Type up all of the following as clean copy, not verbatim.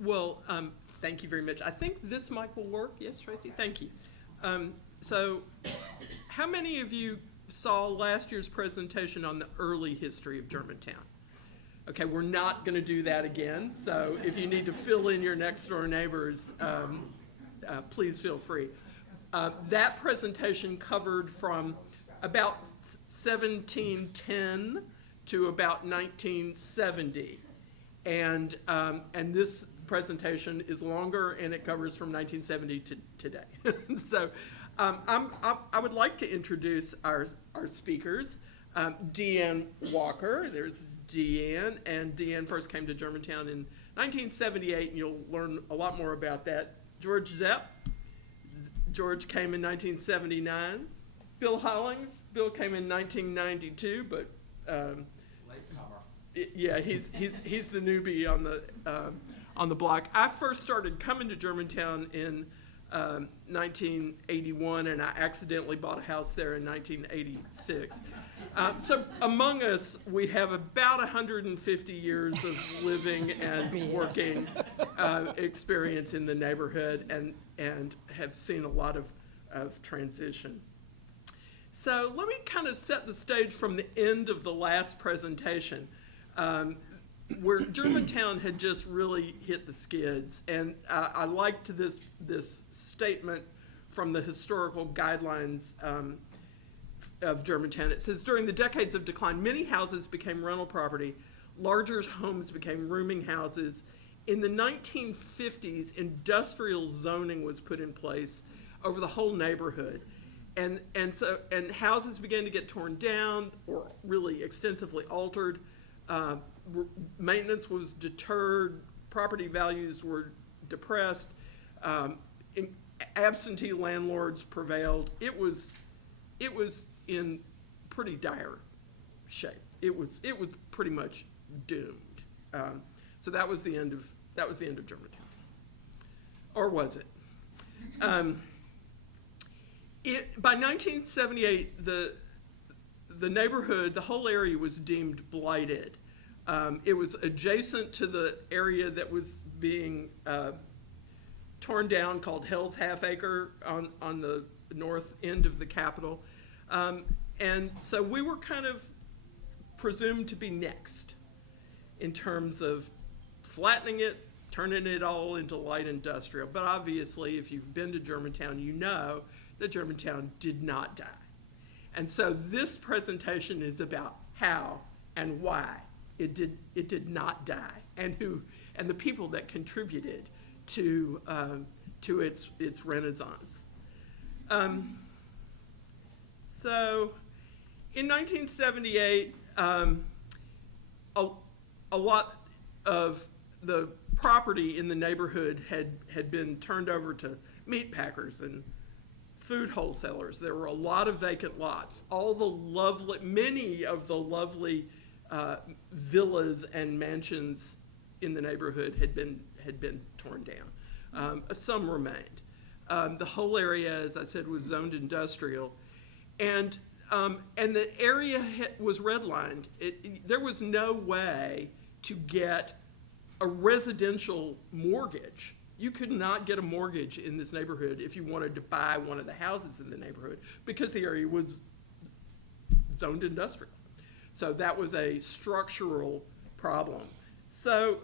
Well, thank you very much. I think this mic will work. Yes, Tracy, thank you. So how many of you saw last year's presentation on the early history of Germantown? Okay, we're not going to do that again. So if you need to fill in your next door neighbors, please feel free. That presentation covered from about 1710 to about 1970. And this presentation is longer, and it covers from 1970 to today. So I would like to introduce our speakers. Deanne Walker, there's Deanne, and Deanne first came to Germantown in 1978, and you'll learn a lot more about that. George Zepp, George came in 1979. Bill Hollings, Bill came in 1992, but yeah, he's the newbie on the block. I first started coming to Germantown in 1981, and I accidentally bought a house there in 1986. So among us, we have about 150 years of living and working experience in the neighborhood, and have seen a lot of transition. So let me kind of set the stage from the end of the last presentation, where Germantown had just really hit the skids. And I liked this statement from the historical guidelines of Germantown. It says, during the decades of decline, many houses became rental property. Larger homes became rooming houses. In the 1950s, industrial zoning was put in place over the whole neighborhood. And houses began to get torn down or really extensively altered. Maintenance was deterred. Property values were depressed. Absentee landlords prevailed. It was in pretty dire shape. It was pretty much doomed. So that was the end of Germantown, or was it? By 1978, the neighborhood, the whole area was deemed blighted. It was adjacent to the area that was being torn down, called Hell's Half Acre, on the north end of the Capitol. And so we were kind of presumed to be next in terms of flattening it, turning it all into light industrial. But obviously, if you've been to Germantown, you know that Germantown did not die. And so this presentation is about how and why it did not die, and the people that contributed to its renaissance. So in 1978, a lot of the property in the neighborhood had been turned over to meat packers and food wholesalers. There were a lot of vacant lots. Many of the lovely villas and mansions in the neighborhood had been torn down. Some remained. The whole area, as I said, was zoned industrial, and the area was redlined. There was no way to get a residential mortgage. You could not get a mortgage in this neighborhood if you wanted to buy one of the houses in the neighborhood, because the area was zoned industrial. So that was a structural problem. So,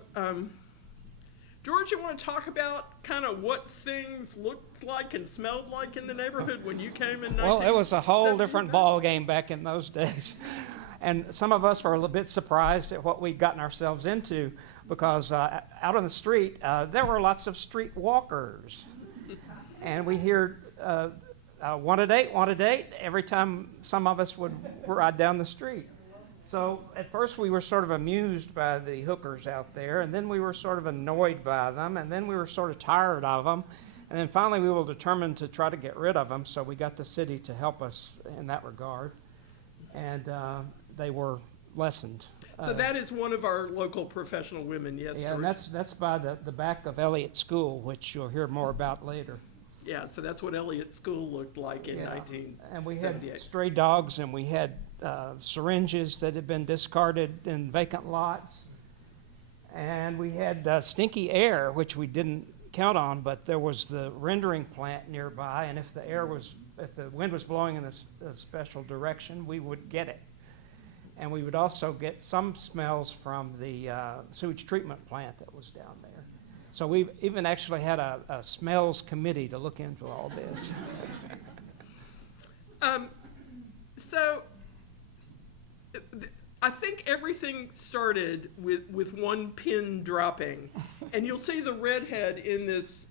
George, you want to talk about kind of what things looked like and smelled like in the neighborhood when you came in 1970? Well, it was a whole different ball game back in those days. And some of us were a little bit surprised at what we'd gotten ourselves into, because out on the street, there were lots of street walkers. And we hear, want a date, every time some of us would ride down the street. So at first we were sort of amused by the hookers out there, and then we were sort of annoyed by them, and then we were sort of tired of them. And then finally we were determined to try to get rid of them, so we got the city to help us in that regard. And they were lessened. So that is one of our local professional women, yes? Yeah, and that's by the back of Elliott School, which you'll hear more about later. Yeah, so that's what Elliott School looked like in 1978. And we had stray dogs, and we had syringes that had been discarded in vacant lots. And we had stinky air, which we didn't count on, but there was the rendering plant nearby, and if the wind was blowing in a special direction, we would get it. And we would also get some smells from the sewage treatment plant that was down there. So we even actually had a smells committee to look into all this. So I think everything started with one pin dropping, and you'll see the redhead in this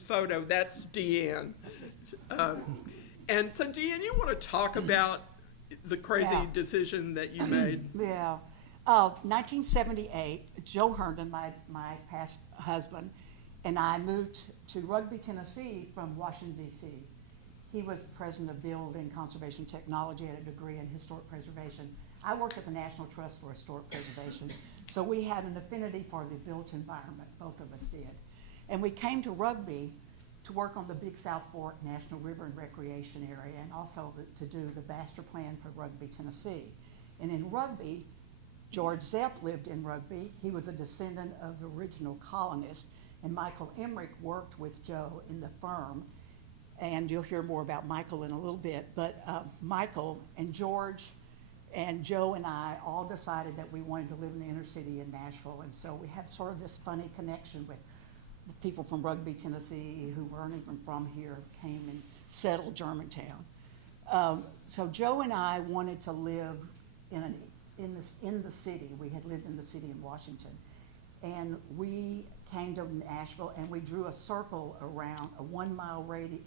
photo. That's Deanne. And so, Deanne, you want to talk about the crazy decision that you made? Yeah. 1978, Joe Herndon, my past husband, and I moved to Rugby, Tennessee from Washington, D.C. He was president of Building Conservation Technology, had a degree in historic preservation. I worked at the National Trust for Historic Preservation, so we had an affinity for the built environment, both of us did. And we came to Rugby to work on the Big South Fork National River and Recreation Area, and also to do the master plan for Rugby, Tennessee. And in Rugby, George Zepp lived in Rugby. He was a descendant of the original colonists, and Michael Emmerich worked with Joe in the firm. And you'll hear more about Michael in a little bit, but Michael and George and Joe and I all decided that we wanted to live in the inner city in Nashville, and so we have sort of this funny connection with people from Rugby, Tennessee, who weren't even from here, came and settled Germantown. So Joe and I wanted to live in the city. We had lived in the city in Washington, and we came to Nashville, and we drew a circle around a 1 mile radius,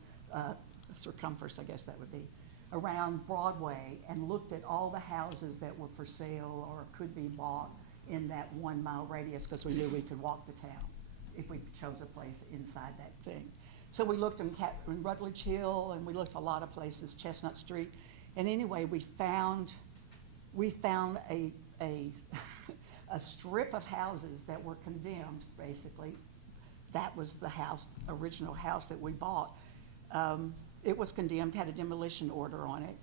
circumference, I guess that would be, around Broadway, and looked at all the houses that were for sale or could be bought in that 1 mile radius, because we knew we could walk to town if we chose a place inside that thing. So we looked in Rutledge Hill, and we looked a lot of places, Chestnut Street, and anyway, we found a a strip of houses that were condemned, basically. That was the house, original house that we bought. It was condemned, had a demolition order on it,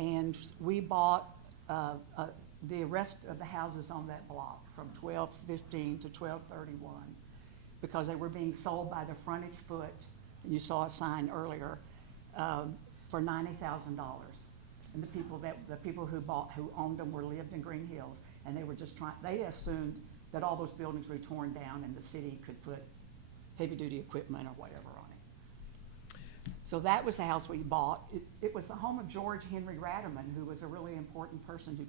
and we bought the rest of the houses on that block from 1215 to 1231 because they were being sold by the frontage foot, and you saw a sign earlier, for $90,000. And the people who owned them lived in Green Hills, and they were just they assumed that all those buildings were torn down and the city could put heavy duty equipment or whatever on it. So that was the house we bought. It was the home of George Henry Ratterman, who was a really important person who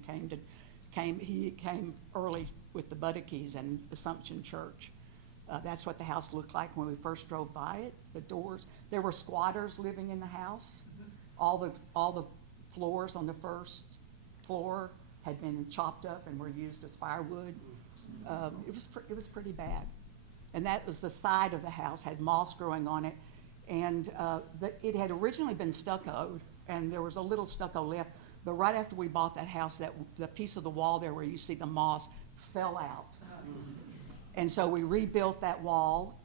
he came early with the Buddickies and Assumption Church. That's what the house looked like when we first drove by it. The doors, there were squatters living in the house. All the floors on the first floor had been chopped up and were used as firewood. It was pretty bad. And that was the side of the house, had moss growing on it. And it had originally been stuccoed, and there was a little stucco left. But right after we bought that house, the piece of the wall there where you see the moss fell out. And so we rebuilt that wall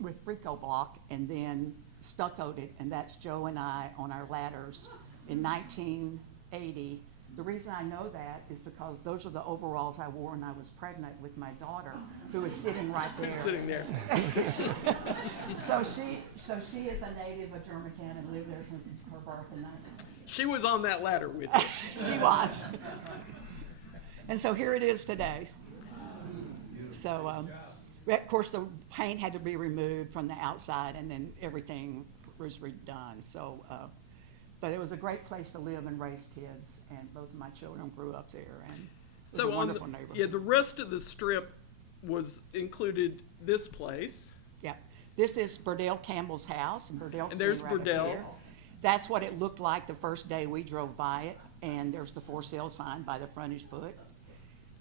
with Brico block and then stuccoed it, and that's Joe and I on our ladders in 1980. The reason I know that is because those are the overalls I wore when I was pregnant with my daughter, who was sitting right there. Sitting there. So she is a native of Germantown and lived there since her birth in 1980. She was on that ladder with you. She was. And so here it is today. So, of course, the paint had to be removed from the outside, and then everything was redone. So, but it was a great place to live and raise kids, and both of my children grew up there, and it was a wonderful neighborhood. Yeah, the rest of the strip included this place. Yeah, this is Burdell Campbell's house, and Burdell's And there's right up Burdell. here. That's what it looked like the first day we drove by it, and there's the for sale sign by the frontage foot.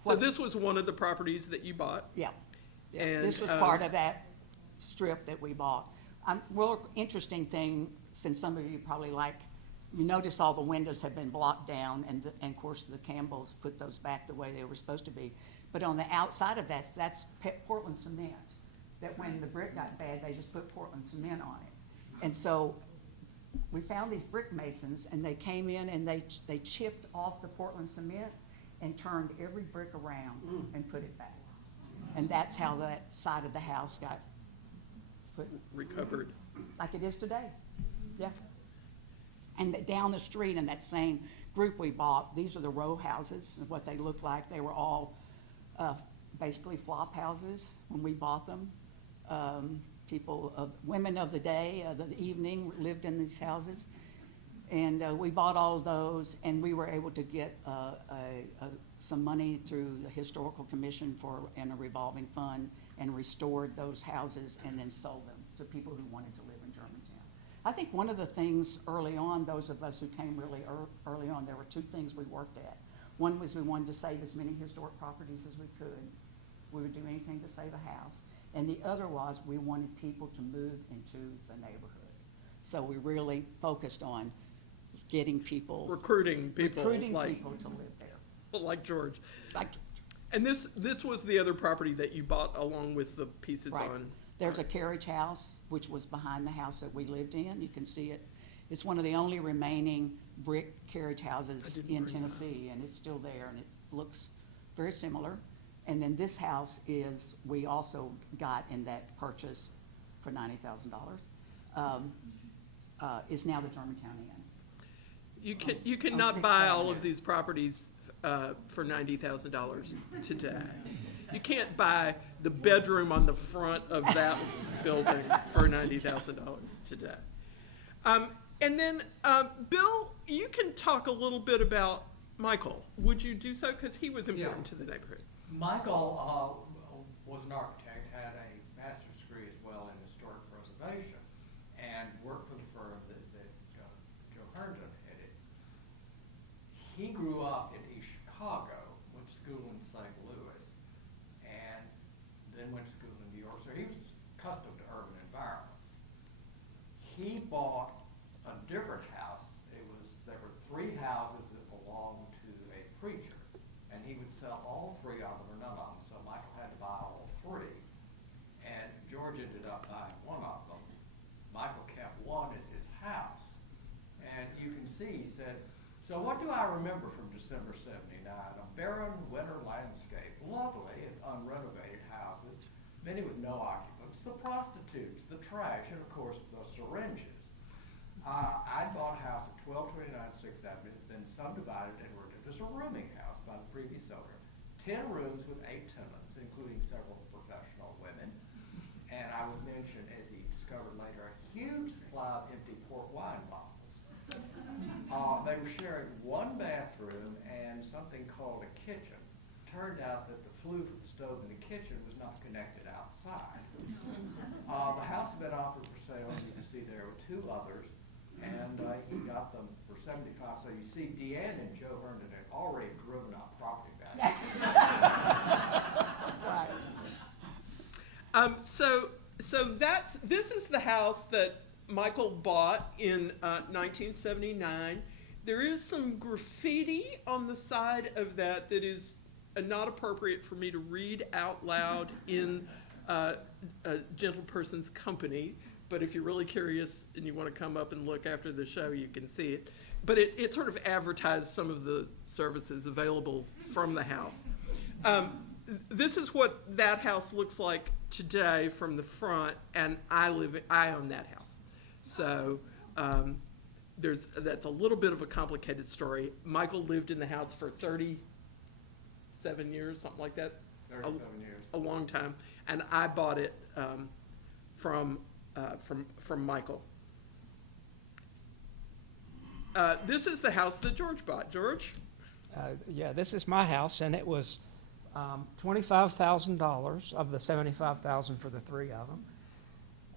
So this was one of the properties that you bought. Yeah. Yeah, And, this was part of that strip that we bought. Real interesting thing, since some of you probably you notice all the windows have been blocked down, and of course the Campbells put those back the way they were supposed to be. But on the outside of that's Portland cement, that when the brick got bad, they just put Portland cement on it. And so we found these brick masons, and they came in and they chipped off the Portland cement and turned every brick around and put it back. And that's how that side of the house got put Recovered. like it is today. Yeah. And down the street in that same group we bought, these are the row houses, and what they looked like. They were all basically flop houses when we bought them. Women of the day, the evening, lived in these houses. And we bought all of those, and we were able to get some money through the Historical Commission and a revolving fund, and restored those houses and then sold them to people who wanted to live in Germantown. I think one of the things early on, those of us who came really early on, there were two things we worked at. One was we wanted to save as many historic properties as we could. We would do anything to save a house. And the other was we wanted people to move into the neighborhood. So we really focused on getting people, Recruiting people. Like, people to live there. like George. Like, And this was the other property that you bought along with the pieces right. on. There's a carriage house, which was behind the house that we lived in. You can see it. It's one of the only remaining brick carriage houses in Tennessee, and it's still there, and it looks very similar. And then this house we also got in that purchase for $90,000, is now the Germantown Inn. You cannot buy all of these properties for $90,000 today. You can't buy the bedroom on the front of that building for $90,000 today. And then, Bill, you can talk a little bit about Michael. Would you do so? Because he was important to the neighborhood. Michael was an architect, had a master's degree as well in historic preservation, and worked for the firm that Joe Herndon headed. He grew up in East Chicago, went to school in St. Louis, and then went to school in New York, so he was accustomed to urban environments. He bought a different house. There were 3 houses that belonged to a preacher, and he would sell all 3 of them or none of them, so Michael had to buy all 3. And George ended up buying 1 of them. Michael kept 1 as his house. And you can see, he said, so what do I remember from December '79? A barren winter landscape, lovely and unrenovated houses, many with no occupants, the prostitutes, the trash, and of course the syringes. I bought a house at 1229 6th Avenue, then subdivided and rented as a rooming house by the previous owner. 10 rooms with 8 tenants, including several professional women. And I would mention, as he discovered later, a huge supply of empty port wine bottles. They were sharing 1 bathroom and something called a kitchen. Turned out that the flue for the stove in the kitchen was not connected outside. The house had been offered for sale, and you can see there were 2 others. And he got them for $75. So you see, Deanne and Joe Herndon had already driven up property value. Right. So this is the house that Michael bought in 1979. There is some graffiti on the side of that is not appropriate for me to read out loud in a gentle person's company. But if you're really curious and you want to come up and look after the show, you can see it. But it sort of advertised some of the services available from the house. This is what that house looks like today from the front, and I own that house. So that's a little bit of a complicated story. Michael lived in the house for 37 years, something like that. 37 years. A long time, and I bought it from Michael. This is the house that George bought. George? Yeah, this is my house, and it was $25,000 of the $75,000 for the 3 of them.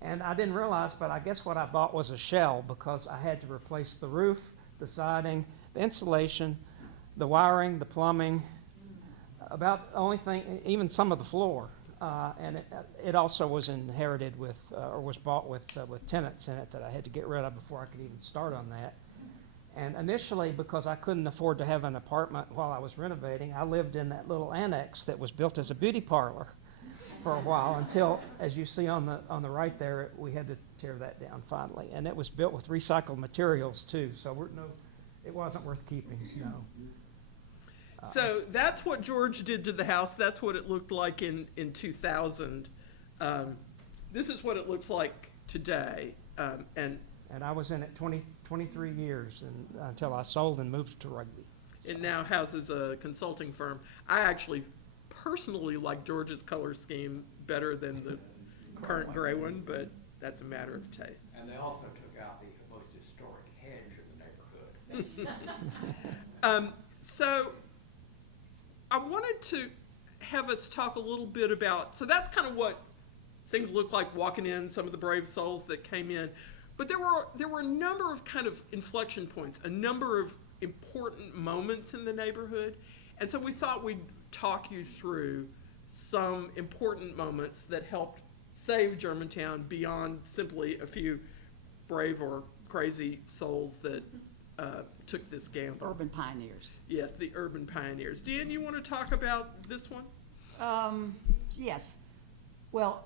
And I didn't realize, but I guess what I bought was a shell, because I had to replace the roof, the siding, the insulation, the wiring, the plumbing, about the only thing, even some of the floor. And it also was inherited with, or was bought with tenants in it that I had to get rid of before I could even start on that. And initially, because I couldn't afford to have an apartment while I was renovating, I lived in that little annex that was built as a beauty parlor for a while, until, as you see on the right there, we had to tear that down finally. And it was built with recycled materials too, so it wasn't worth keeping, no. So that's what George did to the house. That's what it looked like in 2000. This is what it looks like today. And And I was in it 23 years until I sold and moved to Rugby. it now houses a consulting firm. I actually personally like George's color scheme better than the current gray one, but that's a matter of taste. And they also took out the most historic hedge in the neighborhood. So I wanted to have us talk a little bit about, so that's kind of what things look like walking in, some of the brave souls that came in. But there were a number of kind of inflection points, a number of important moments in the neighborhood. And so we thought we'd talk you through some important moments that helped save Germantown beyond simply a few brave or crazy souls that took this gamble. Urban pioneers. Yes, the urban pioneers. Deanne, you want to talk about this one? Yes. Well,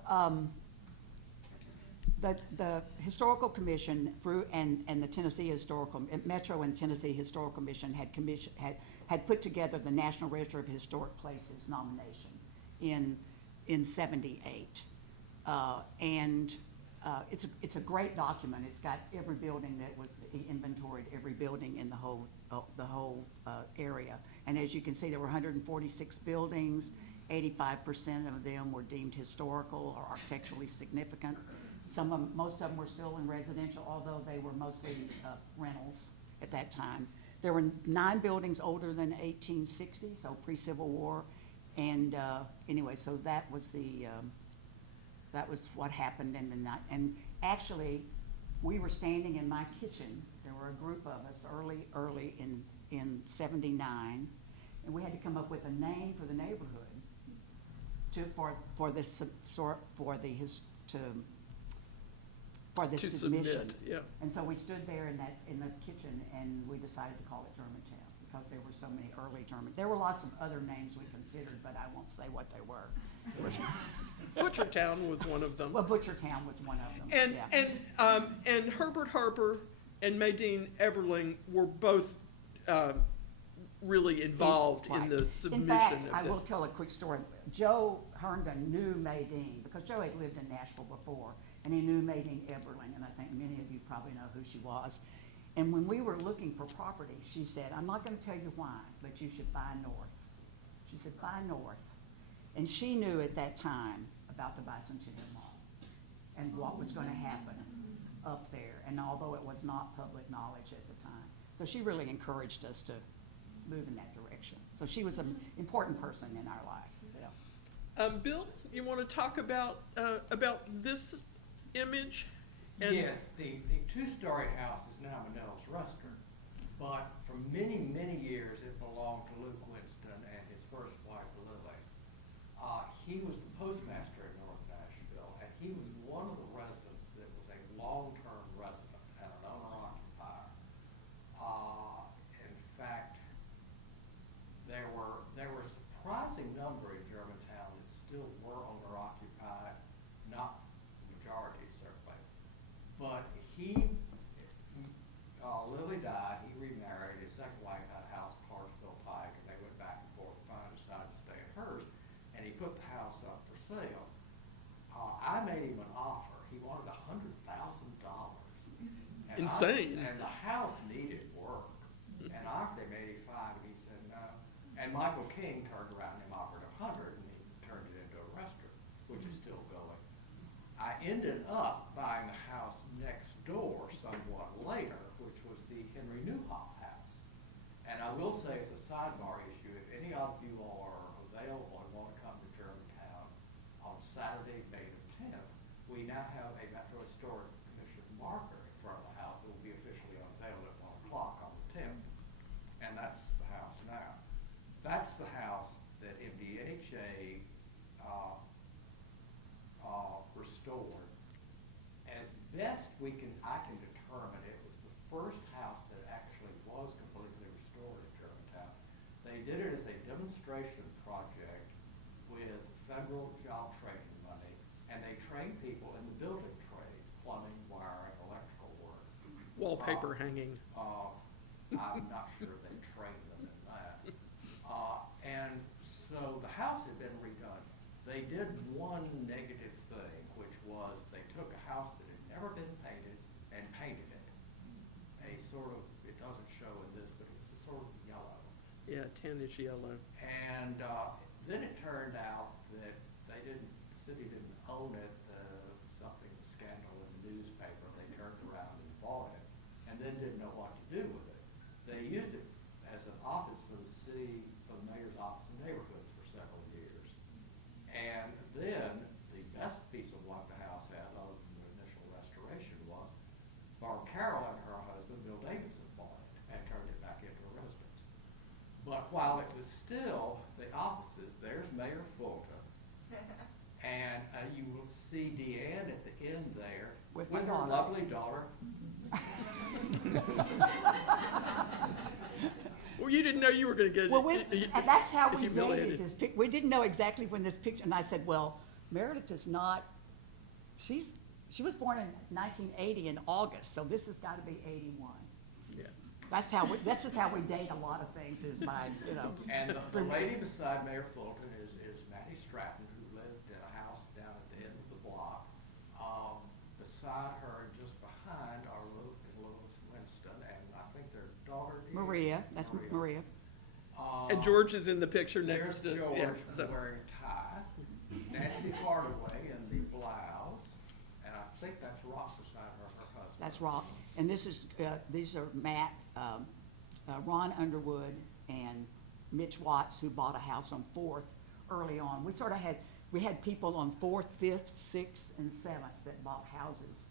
the Historical Commission through and the Tennessee Historical Metro and Tennessee Historical Commission had put together the National Register of Historic Places nomination in '78, and it's a great document. It's got every building that was inventoried, every building in the whole area. And as you can see, there were 146 buildings. 85% of them were deemed historical or architecturally significant. Most of them were still in residential, although they were mostly rentals at that time. There were 9 buildings older than 1860, so pre-Civil War. And anyway, so that was what happened in the night. And actually, we were standing in my kitchen. There were a group of us early in '79, and we had to come up with a name for the neighborhood for this submission. Yeah. And so we stood there in the kitchen, and we decided to call it Germantown because there were so many early German. There were lots of other names we considered, but I won't say what they were. Butchertown was one of them. Well, Butchertown was one of them. And Herbert Harper and Maydeen Eberling were both really involved in the submission In fact, of this. I will tell a quick story. Joe Herndon knew Maydeen because Joe had lived in Nashville before, and he knew Maydeen Eberling, and I think many of you probably know who she was. And when we were looking for property, she said, "I'm not going to tell you why, but you should buy north." She said, "Buy north." And she knew at that time about the Bicentennial Mall and what was going to happen up there, and although it was not public knowledge at the time. So she really encouraged us to move in that direction. So she was an important person in our life. Yeah. Bill, you want to talk about this image? And Yes, the two-story house is now Manel's Restaurant, but for many, many years it belonged to Luke Winston and his first wife, Lily. He was the postmaster in North Nashville, and he was one of the residents that was a long-term resident and an owner-occupier. In fact, there were a surprising number in Germantown that still were owner-occupied, not the majority certainly. But Lily died, he remarried, his second wife had a house in Clarksville Pike, and they went back and forth, finally decided to stay at hers, and he put the house up for sale. I made him an offer, he wanted $100,000. Insane. And the house needed work, and I offered him 85, and he said no. And Michael King turned around and offered 100, and he turned it into a restaurant, which is still going. I ended up buying the house next door somewhat later, which was the Henry Newhoff house. And I will say as a sidebar issue, if any of you are available and want to come to Germantown on Saturday, May the 10th, we now have a Metro Historic Commission marker in front of the house that will be officially unveiled at 1 o'clock on the 10th. And that's the house now. That's the house that MDHA restored. As best I can determine, it was the first house that actually was completely restored in Germantown. They did it as a demonstration project with federal job training money, and they trained people in the building trades, plumbing, wiring, electrical work. wallpaper hanging. I'm not sure they trained them in that. They did one negative thing, which was they took a house that had never been painted and painted it. A sort of, it doesn't show in this, but it's a sort of yellow. Yeah, tannish yellow. And then it turned out that the city didn't own it. Something was scandal in the newspaper. They turned around and bought it, and then didn't know what to do with it. They used it as an office for the city, for the mayor's office in neighborhoods for several years. And then the best piece of luck the house had, other than the initial restoration, was Carroll and her husband, Bill Davidson, bought it and turned it back into a residence. But while it was still the offices, there's Mayor Fulton. And you will see Deanne at the end there With with my her daughter. lovely daughter. Well, you didn't know you were going to get Well, and that's how we humiliated. dated this pic. We didn't know exactly when this picture, and I said, well, Meredith is not, she was born in 1980 in August, so this has got to be 81. Yeah. This is how we date a lot of things, is by, you know. And the lady beside Mayor Fulton is Mattie Stratton, who lived in a house down at the end of the block. Beside her and just behind are Lois Winston, and I think their daughter. Maria, that's Maria. And George is in the picture next There's to George yeah, so- wearing a tie, Nancy Hardaway in the blouse, and I think that's Ross beside her husband. That's Rock. And this is, these are Matt, Ron Underwood and Mitch Watts, who bought a house on 4th early on. We sort of we had people on 4th, 5th, 6th, and 7th that bought houses.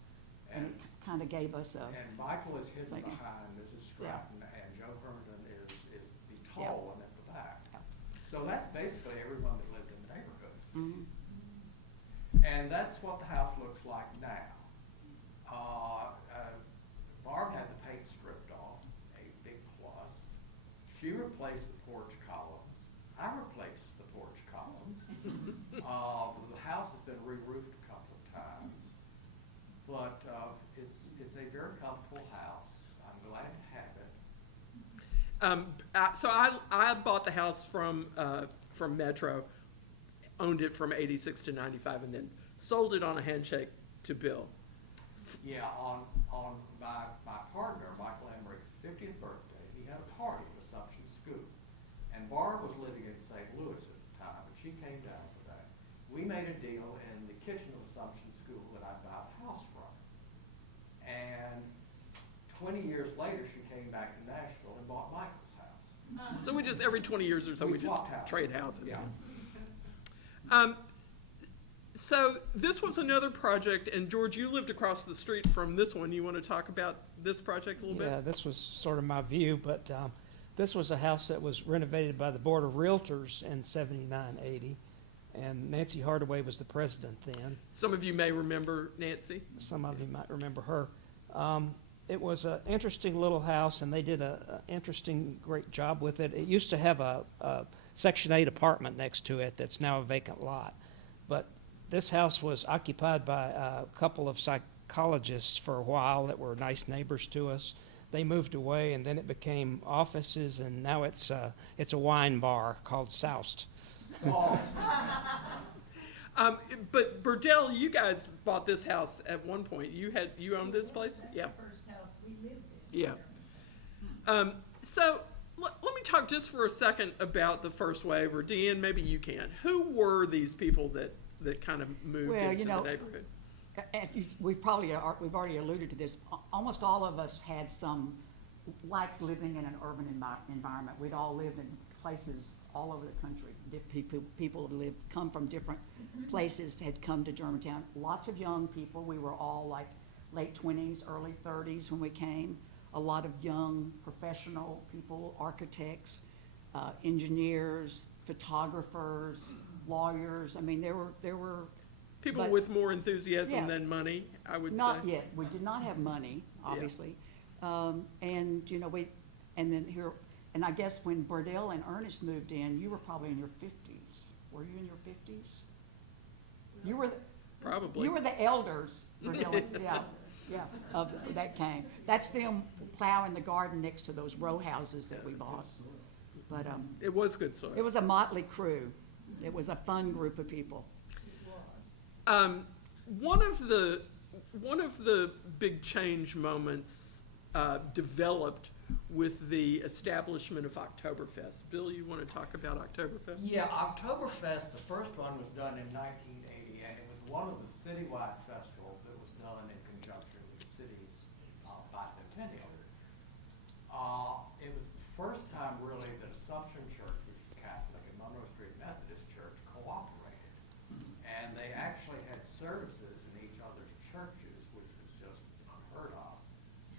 And it kind of gave us a, And Michael is hidden Thank you. behind Mrs. Yeah. Stratton, and Joe Herndon is the Yeah. tall one at the back. Yeah. So that's basically everyone that lived in the neighborhood. mhm. And that's what the house looks like now. Barb had the paint stripped off, a big plus. She replaced the porch columns. I replaced the porch columns. The house has been re-roofed a couple of times. But it's a very comfortable house. I'm glad to have it. So I bought the house from Metro, owned it from 86 to 95, and then sold it on a handshake to Bill. Yeah, on my partner, Michael Emmerich's 50th birthday, he had a party at Assumption School. And Barb was living in St. Louis at the time, and she came down for that. We made a deal in the kitchen of Assumption School that I'd buy the house from. And 20 years later, she came back to Nashville and bought Michael's house. So we just every 20 years or so We we just swapped houses. trade houses. Yeah. So this was another project, and George, you lived across the street from this one. You want to talk about this project a little Yeah, bit? this was sort of my view, but this was a house that was renovated by the Board of Realtors in 79, 80, and Nancy Hardaway was the president then. Some of you may remember Nancy. Some of you might remember her. It was an interesting little house, and they did an interesting, great job with it. It used to have a Section 8 apartment next to it that's now a vacant lot. But this house was occupied by a couple of psychologists for a while that were nice neighbors to us. They moved away, and then it became offices, and now it's a wine bar called Soust. But Burdell, you guys bought this house at one point. You owned this place? Yeah. That's the first house we lived in. Yeah. So let me talk just for a second about the first wave, or Deanne, maybe you can. Who were these people that kind of moved Well, into you know, the neighborhood? We've already alluded to this. Almost all of us had liked living in an urban environment. We'd all lived in places all over the country. People who come from different places had come to Germantown. Lots of young people. We were all like late 20s, early 30s when we came. A lot of young professional people, architects, engineers, photographers, lawyers. I mean, there were People but- with more enthusiasm Yeah. than money, I would not say. yet. We did not have money, obviously. And, you know, and I guess when Burdell and Ernest moved in, you were probably in your 50s. Were you in your 50s? Probably. You were the elders, Burdell, that came. That's them plowing the garden next to those row houses that we bought. But, It was good soil. it was a motley crew. It was a fun group of people. One of the big change moments developed with the establishment of Oktoberfest. Bill, you want to talk about Oktoberfest? Yeah, Oktoberfest, the first one was done in 1980, and it was one of the citywide festivals that was done in conjunction with the city's bicentennial. It was the first time really that Assumption Church, which is Catholic, and Monroe Street Methodist Church cooperated. And they actually had services in each other's churches, which was just unheard of.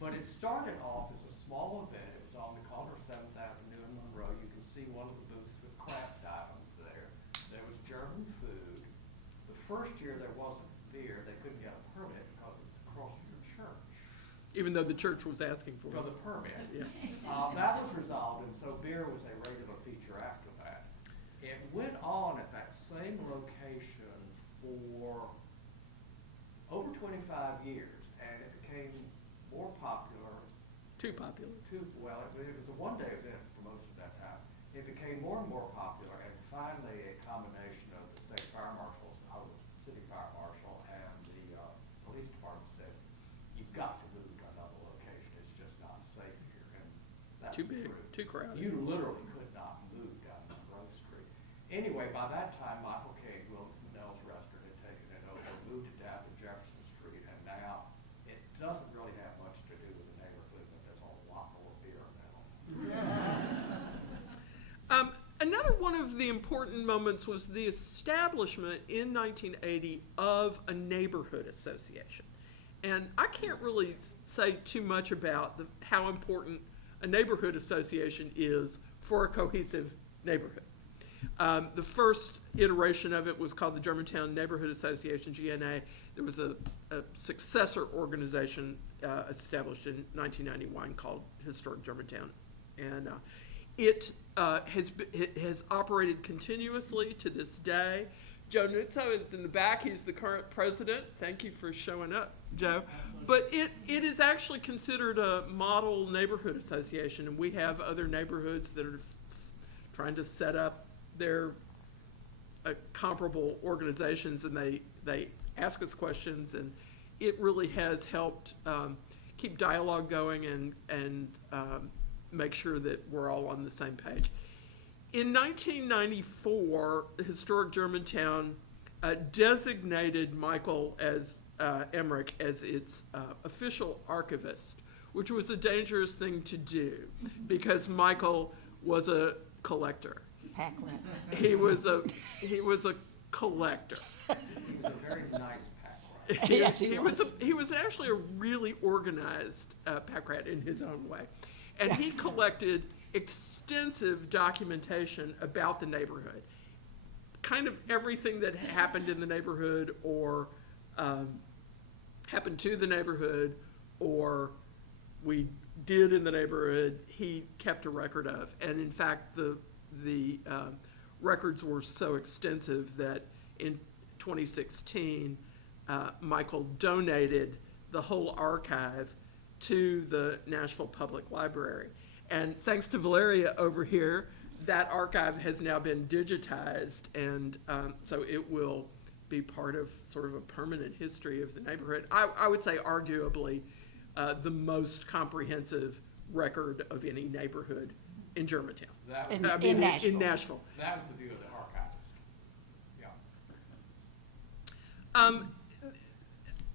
But it started off as a small event. It was on the corner of 7th Avenue in Monroe. You can see one of the booths with craft items there. There was German food. The first year there wasn't beer. They couldn't get a permit because it was across from your church. Even though the church was asking for For it. the permit. Yeah. That was resolved, and so beer was a regular feature after that. It went on at that same location for over 25 years, and it became more popular. Too popular. Well, it was a one-day event for most of that time. It became more and more popular, and finally a combination of the state fire marshals, I was city fire marshal, and the police department said, you've got to move to another location. It's just not safe here, and that Too was big, true. too crowded. You literally could not move down Monroe Street. Anyway, by that time, Michael Cade, Willis Manell's restaurant, had taken it over, moved it down to Jefferson Street, and now it doesn't really have much to do with the neighborhood, but there's a lot more beer now. Another one of the important moments was the establishment in 1980 of a neighborhood association. And I can't really say too much about how important a neighborhood association is for a cohesive neighborhood. The first iteration of it was called the Germantown Neighborhood Association, GNA. There was a successor organization established in 1991 called Historic Germantown. And it has operated continuously to this day. Joe Nuzzo is in the back. He's the current president. Thank you for showing up, Joe. But it is actually considered a model neighborhood association, and we have other neighborhoods that are trying to set up their comparable organizations, and they ask us questions, and it really has helped keep dialogue going and make sure that we're all on the same page. In 1994, Historic Germantown designated Michael as Emmerich as its official archivist, which was a dangerous thing to do because Michael was a collector. Pack rat. He was a collector. He was a very nice pack rat. Yes, he was. He was actually a really organized pack rat in his own way, and he collected extensive documentation about the neighborhood, kind of everything that happened in the neighborhood or happened to the neighborhood or we did in the neighborhood, he kept a record of. And in fact, the records were so extensive that in 2016, Michael donated the whole archive to the Nashville Public Library. And thanks to Valeria over here, that archive has now been digitized, and so it will be part of sort of a permanent history of the neighborhood. I would say arguably the most comprehensive record of any neighborhood in Germantown. That was, In Nashville. In Nashville. that was the view of the archivist. Yeah.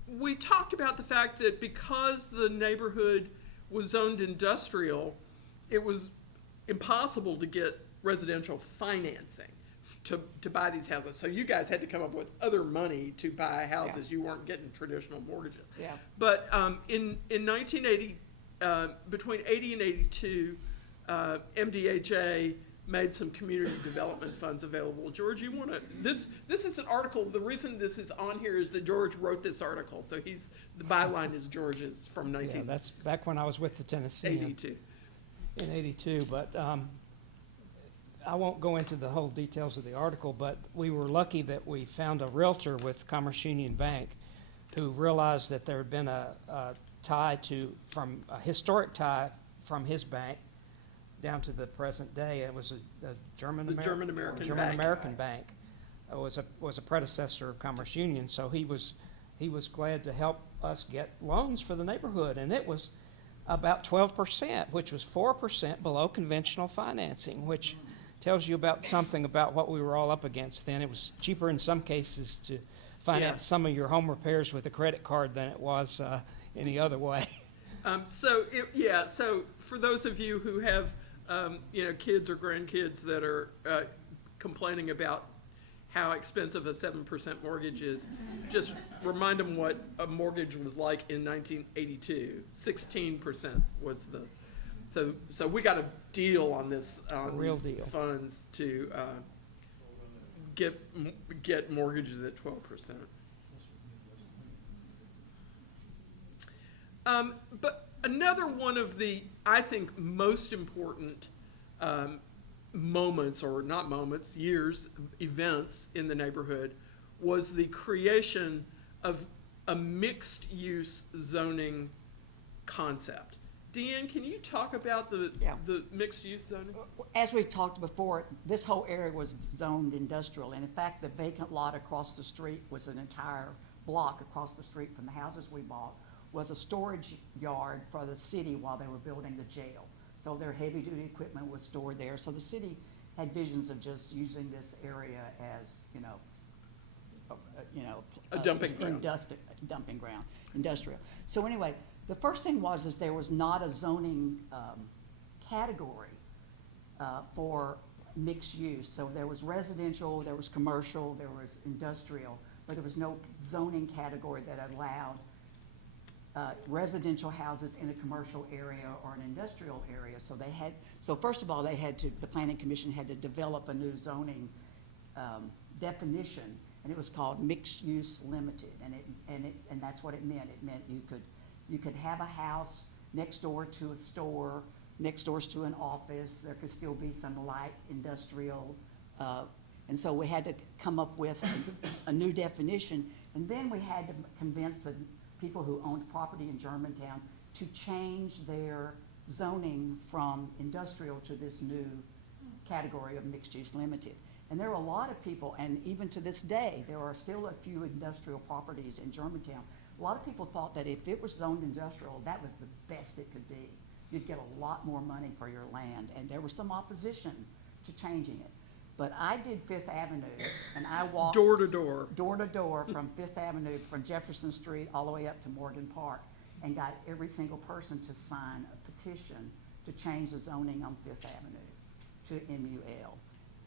We talked about the fact that because the neighborhood was zoned industrial, it was impossible to get residential financing to buy these houses. So you guys had to come up with other money to buy houses. You weren't getting traditional mortgages. Yeah. But in 1980, between 80 and 82, MDHA made some community development funds available. George, you want to, this is an article, the reason this is on here is that George wrote this article. So the byline is George's from Yeah, 1982. that's back when I was with the Tennessean in 82, but I won't go into the whole details of the article, but we were lucky that we found a realtor with Commerce Union Bank who realized that there had been a historic tie from his bank down to the present day. It was a German The German-American Bank. German-American Bank. It was a predecessor of Commerce Union, so he was glad to help us get loans for the neighborhood, and it was about 12%, which was 4% below conventional financing, which tells you about something about what we were all up against then. It was cheaper in some cases to finance some of your home repairs with a credit card than it was any other way. So for those of you who have, kids or grandkids that are complaining about how expensive a 7% mortgage is, just remind them what a mortgage was like in 1982. 16% was so we got a deal on this, on Real these deal. funds to get mortgages at 12%. But another one of the, I think, most important moments, or not moments, years, events in the neighborhood was the creation of a mixed-use zoning concept. Deanne, can you talk about the mixed-use zoning? As we've talked before, this whole area was zoned industrial, and in fact, the vacant lot across the street was an entire block across the street from the houses we bought, was a storage yard for the city while they were building the jail. So their heavy-duty equipment was stored there. So the city had visions of just using this area as, A dumping ground. Dumping ground, industrial. So anyway, the first thing is there was not a zoning category for mixed use. So there was residential, there was commercial, there was industrial, but there was no zoning category that allowed residential houses in a commercial area or an industrial area. So first of all, the Planning Commission had to develop a new zoning definition, and it was called mixed use limited, and that's what it meant. It meant you could have a house next door to a store, next door to an office. There could still be some light industrial, and so we had to come up with a new definition, and then we had to convince the people who owned property in Germantown to change their zoning from industrial to this new category of mixed use limited. And there are a lot of people, and even to this day, there are still a few industrial properties in Germantown. A lot of people thought that if it was zoned industrial, that was the best it could be. You'd get a lot more money for your land, and there was some opposition to changing it. But I did Fifth Avenue, and I walked Door to door. door to door from Fifth Avenue, from Jefferson Street all the way up to Morgan Park, and got every single person to sign a petition to change the zoning on Fifth Avenue to MUL.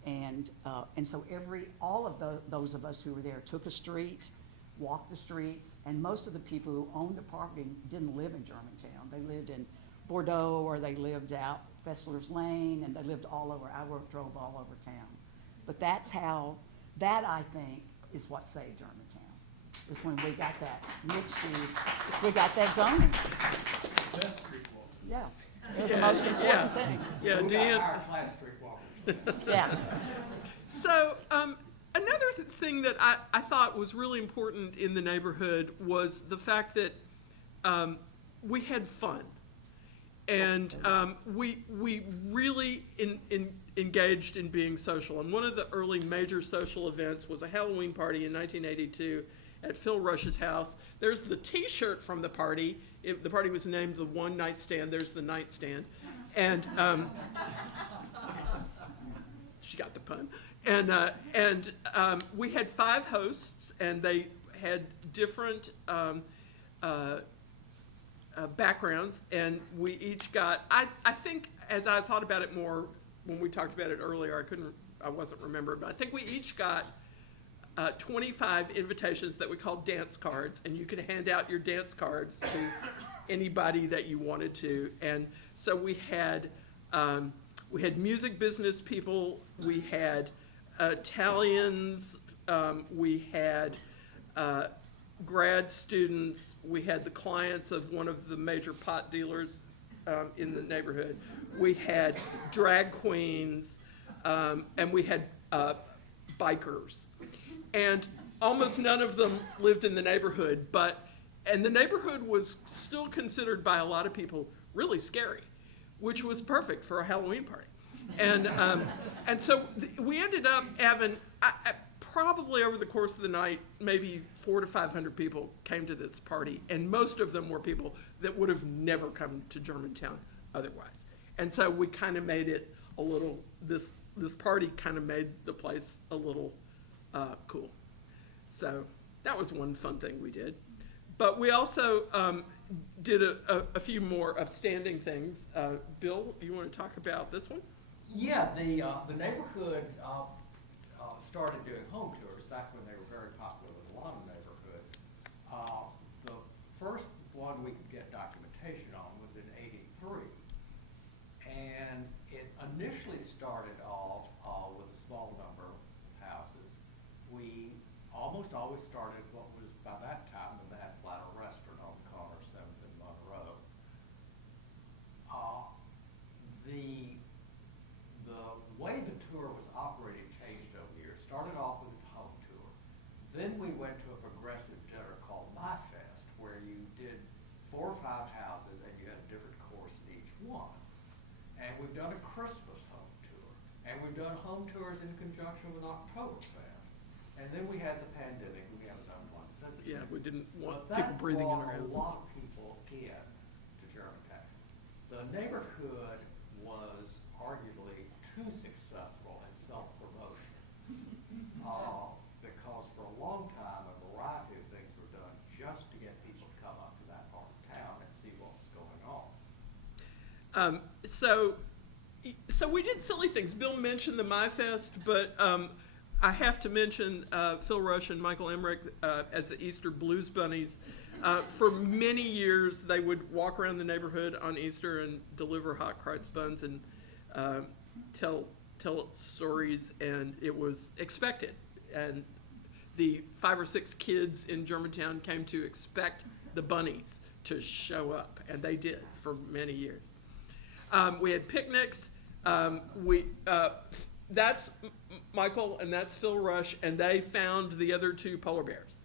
And so all of those of us who were there took a street, walked the streets, and most of the people who owned the property didn't live in Germantown. They lived in Bordeaux, or they lived out Fessler's Lane, and they lived all over. I drove all over town. But that I think is what saved Germantown, is when we got that mixed use, we got that zoning. Yeah, it was the most important thing. Yeah, We got Deanne. higher class streetwalkers. Yeah. So another thing that I thought was really important in the neighborhood was the fact that we had fun. And we really engaged in being social. And one of the early major social events was a Halloween party in 1982 at Phil Rush's house. There's the T-shirt from the party. The party was named the One Night Stand. There's the nightstand. And she got the pun. And we had 5 hosts, and they had different backgrounds, and we each got, I think, as I thought about it more when we talked about it earlier, I wasn't remembering, but I think we each got 25 invitations that we called dance cards, and you could hand out your dance cards to anybody that you wanted to. And so we had music business people, we had Italians, we had grad students, we had the clients of one of the major pot dealers in the neighborhood, we had drag queens, and we had bikers. And almost none of them lived in the neighborhood, and the neighborhood was still considered by a lot of people really scary. which was perfect for a Halloween party. And so we ended up having, probably over the course of the night, maybe 400 to 500 people came to this party, and most of them were people that would have never come to Germantown otherwise. And so we kind of made it a little, this party kind of made the place a little cool. So that was one fun thing we did. But we also did a few more upstanding things. Bill, you want to talk about this one? Yeah, the neighborhood started doing home tours back when they were very popular with a lot of neighborhoods. The first one we could get documentation on was in '83. And it initially started off with a small number of houses. We almost always started what was by that time the Mad Platter Restaurant on the corner of 7th and Monroe. The way the tour was operated changed over the years. Started off with a home tour. Then we went to a progressive dinner called My Fest, where you did 4 or 5 houses and you had a different course in each one. And we've done a Christmas home tour. And we've done home tours in conjunction with Oktoberfest. And then we had the pandemic. We haven't done one since then. Yeah, we didn't want But people breathing in our that houses. brought a lot of people in to Germantown. The neighborhood was arguably too successful in self-promotion. Because for a long time, a variety of things were done just to get people to come up to that part of town and see what was going on. So we did silly things. Bill mentioned the My Fest, but I have to mention Phil Rush and Michael Emmerich as the Easter Blues Bunnies. For many years, they would walk around the neighborhood on Easter and deliver hot Kreuz buns and tell stories, and it was expected. And the 5 or 6 kids in Germantown came to expect the bunnies to show up, and they did for many years. We had picnics. That's Michael and that's Phil Rush, and they found the other 2 polar bears,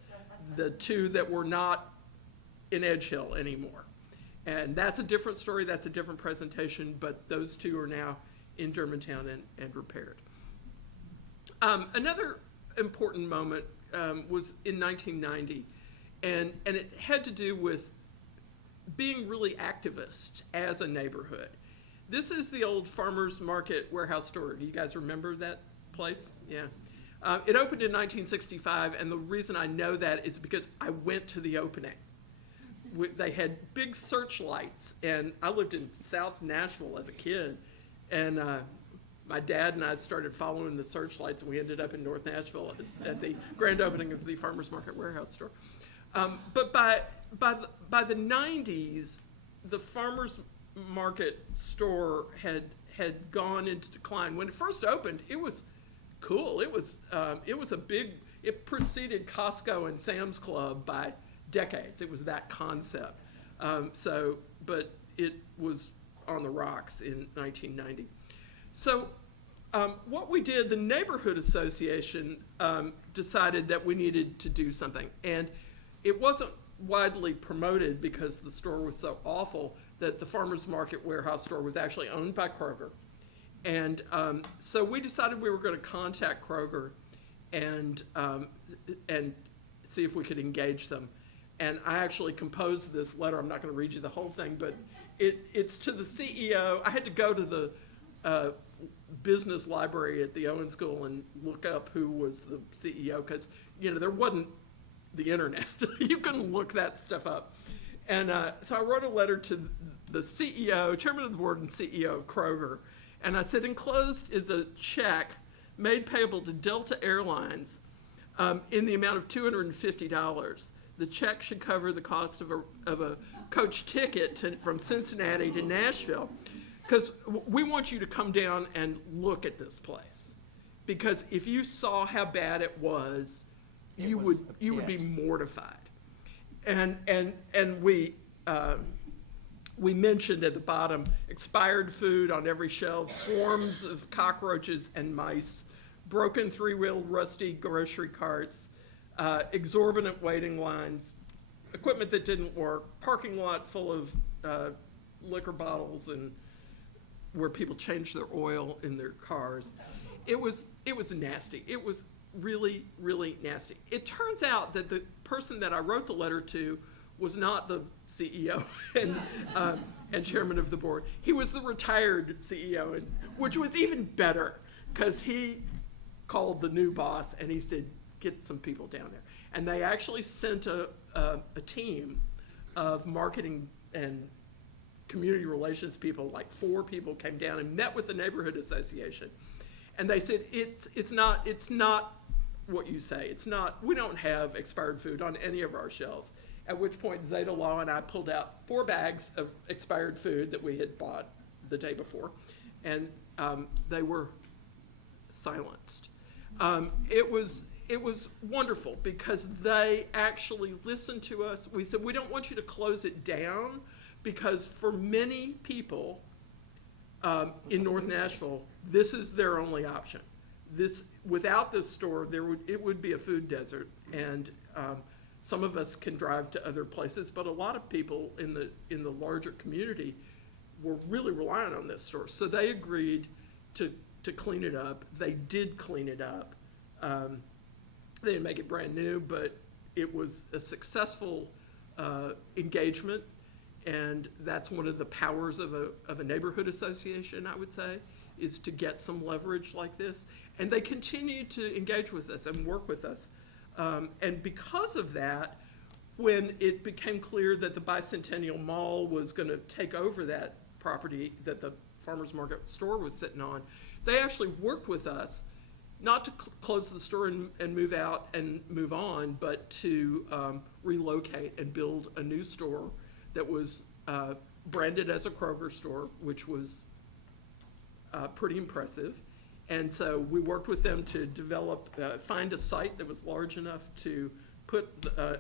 the 2 that were not in Edge Hill anymore. And that's a different story, that's a different presentation, but those 2 are now in Germantown and repaired. Another important moment was in 1990, and it had to do with being really activist as a neighborhood. This is the old Farmers Market warehouse store. Do you guys remember that place? Yeah. It opened in 1965, and the reason I know that is because I went to the opening. They had big searchlights, and I lived in South Nashville as a kid, and my dad and I started following the searchlights, and we ended up in North Nashville at the grand opening of the Farmers Market warehouse store. But by the 90s, the Farmers Market store had gone into decline. When it first opened, it was cool. It was a big. It preceded Costco and Sam's Club by decades. It was that concept. But it was on the rocks in 1990. So what we did, the neighborhood association decided that we needed to do something, and it wasn't widely promoted because the store was so awful that the Farmers Market warehouse store was actually owned by Kroger. And so we decided we were going to contact Kroger and see if we could engage them. And I actually composed this letter. I'm not going to read you the whole thing, but it's to the CEO. I had to go to the business library at the Owen School and look up who was the CEO, because there wasn't the internet. You couldn't look that stuff up. And so I wrote a letter to the CEO, chairman of the board and CEO of Kroger, and I said, enclosed is a check made payable to Delta Airlines in the amount of $250. The check should cover the cost of a coach ticket from Cincinnati to Nashville, because we want you to come down and look at this place. Because if you saw how bad it was, you would be mortified. And we mentioned at the bottom expired food on every shelf, swarms of cockroaches and mice, broken 3-wheel rusty grocery carts, exorbitant waiting lines, equipment that didn't work, parking lot full of liquor bottles and where people changed their oil in their cars. It was nasty. It was really, really nasty. It turns out that the person that I wrote the letter to was not the CEO and chairman of the board. He was the retired CEO, which was even better, because he called the new boss and he said, get some people down there. And they actually sent a team of marketing and community relations people, like 4 people came down and met with the neighborhood association. And they said, it's not what you say. It's not, we don't have expired food on any of our shelves. At which point Zeta Law and I pulled out 4 bags of expired food that we had bought the day before, and they were silenced. It was wonderful because they actually listened to us. We said, we don't want you to close it down, because for many people in North Nashville, this is their only option. Without this store, it would be a food desert, and some of us can drive to other places, but a lot of people in the larger community were really relying on this store. So they agreed to clean it up. They did clean it up. They didn't make it brand new, but it was a successful engagement, and that's one of the powers of a neighborhood association, I would say, is to get some leverage like this. And they continue to engage with us and work with us. And because of that, when it became clear that the Bicentennial Mall was going to take over that property that the farmers market store was sitting on, they actually worked with us not to close the store and move out and move on, but to relocate and build a new store that was branded as a Kroger store, which was pretty impressive. And so we worked with them to find a site that was large enough to put